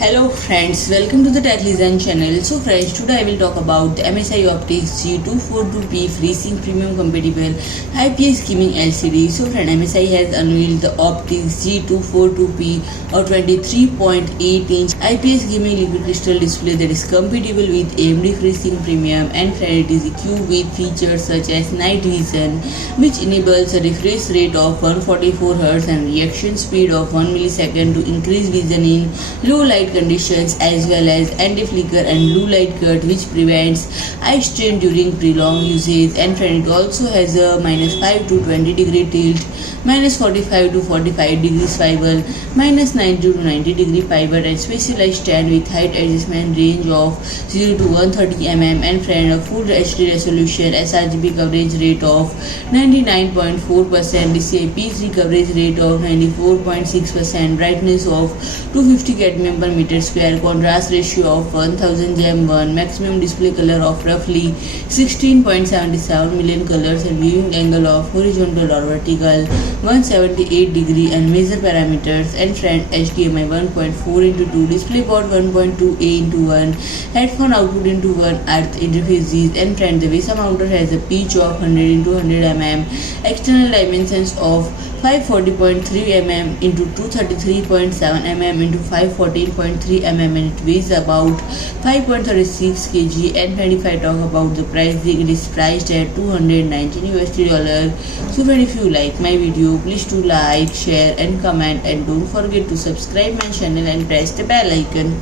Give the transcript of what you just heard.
Hello friends, welcome to the Tech Listen channel. So friends, today I will talk about the MSI Optix G242P FreeSync Premium compatible IPS gaming LCD. So friend, MSI has unveiled the Optix G242P or 23.8-inch IPS gaming liquid crystal display that is compatible with AMD FreeSync Premium, and friend, it is equipped with features such as night vision, which enables a refresh rate of 144 Hz and reaction speed of 1 millisecond to increase vision in low light conditions, as well as anti-flicker and blue light cut, which prevents eye strain during prolonged usage. And friend, it also has a -5 to 20 degree tilt, -45 to 45 degree swivel, -90 to 90 degree pivot, and specialized stand with height adjustment range of 0 to 130 mm. And friend, a full HD resolution, sRGB coverage rate of 99.4%, DisplayPort coverage rate of 94.6%, brightness of 250 cadmium per meter square, contrast ratio of 1000:1, maximum display color of roughly 16.77 million colors, and viewing angle of horizontal or vertical 178 degree, and major parameters. And friend, HDMI 1.4 into 2, DisplayPort 1.2A into 1, headphone output into 1, earth interfaces. And friend, the VESA mounter has a pitch of 100 into 100 mm, external dimensions of 540.3 mm into 233.7 mm into 514.3 mm, and it weighs about 5.36 kg. And if I talk about the pricing, it is priced at $219 USD. So friend, if you like my video, please do like, share and comment, and don't forget to subscribe my channel and press the bell icon.